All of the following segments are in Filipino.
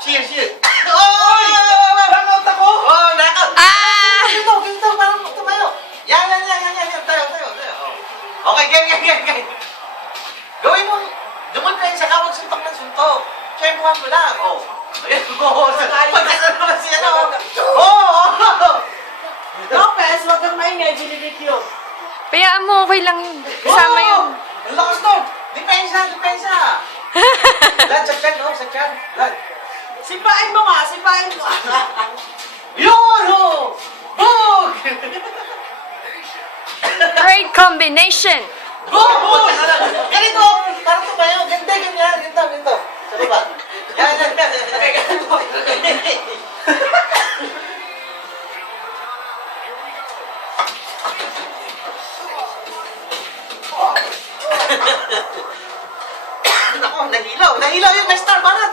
Shield, shield. Oh! Knockout ako! Oh, knockout! Ah! Ganito, parang tumayo. Yan. Tayo. Oh. Okay, game. Gawin mo, dumunta sa kawag suntok ng suntok. Tiyempuhan mo lang. Oh. Ayan, pagkasa naman siya, no? Oh! Lopez, wag kang maingay, binibigyo. Payaan mo, okay lang yun. Kasama yun. Ang lakas nun! Depensa! Lad, sa tiyan, no? Sa tiyan. Lad. Sipain mo nga. Yun, oh! Boog! Great combination. Boog! Ganito! Parang tumayo. Ganyan. Ganito. Sa baba. Yan. Ako, nahilaw yung may star. Banat.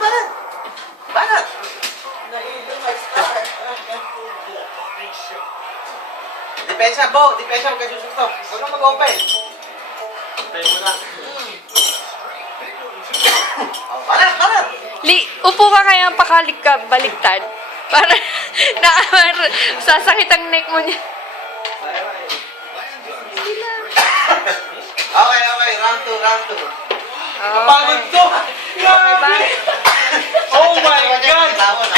Depensa, Bo. Depensa, huwag kayo susuntok. Huwag kang mag-open. Open mo lang. Oh, banat. Upo ka kaya pakalik ka, baliktad. Para sasakit ang neck mo niya. Okay. Round 2. Okay. Pagod to! Okay ba? Oh my God! Tawon,